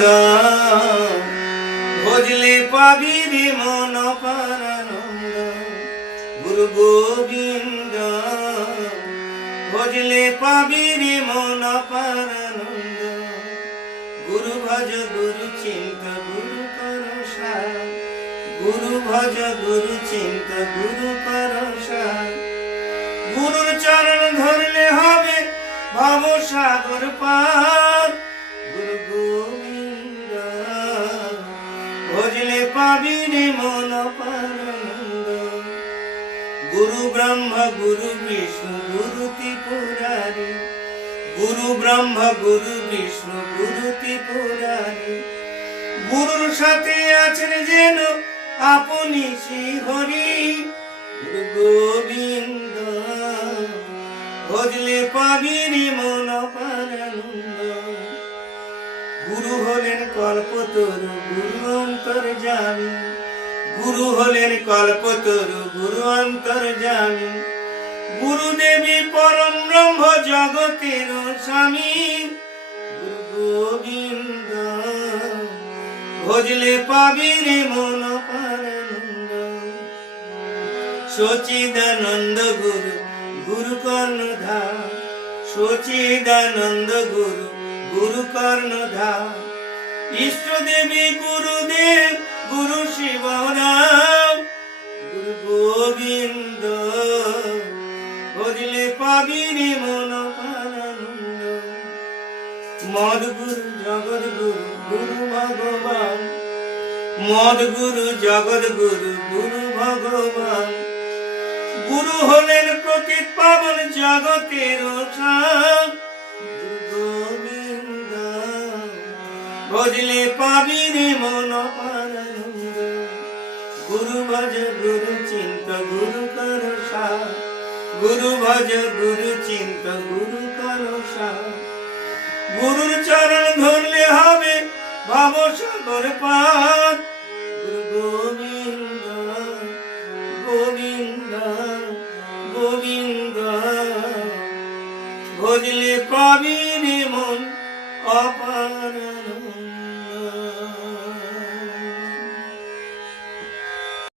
গোবিন্দ ভজলে পাবি রে মন পারানন্দ গুরু গোবিন্দ ভজলে পাবি রে মন পারানন্দ গুরু ভজ গুরু চিন্ত গুরু কর সার গুরু ভজ গুরু চিন্ত গুরু কর সার গুরুর চরণ ধরলে হবে ভব সাগর পার গুরু গোবিন্দ ভজলে পাবি রে মন পারানন্দ গুরু ব্রহ্মা গুরু বিষ্ণু গুরু ত্রিপুরারি গুরু ব্রহ্মা গুরু বিষ্ণু গুরু ত্রিপুরারি গুরুর সাথে আছেন যেন আপনি শ্রী হরি গুরু গোবিন্দ ভজলে পাবি রে মন পারানন্দ গুরু হলেন কল্পতরু গুরু অন্তর্যামী গুরু হলেন কল্পতরু গুরু অন্তর্যামী গুরুদেবী পরম ব্রহ্ম জগতের স্বামী গুরু গোবিন্দ ভজলে পাবি রে মন পারানন্দ সচিদানন্দ গুরু গুরু কর্ণধার সচিদানন্দ গুরু গুরু কর্ণধার ইষ্ট দেবী গুরুদেব গুরু শিবরাম গুরু গোবিন্দ ভজলে পাবি রে মন পারানন্দ মদ গুরু জগৎ গুরু গুরু ভগবান মদ গুরু জগৎ গুরু গুরু ভগবান গুরু হলেন প্রকৃত পাবন জগতের গোবিন্দ ভজলে পাবি রে মন পারানন্দ গুরু ভজ গুরু চিন্ত গুরু কর সার গুরু ভজ গুরু চিন্ত গুরু কর সার গুরুর চরণ ধরলে হবে ভব সাগর পার গুরু গোবিন্দ গোবিন্দ গোবিন্দ ভজলে পাবি রে মন অপারানন্দ।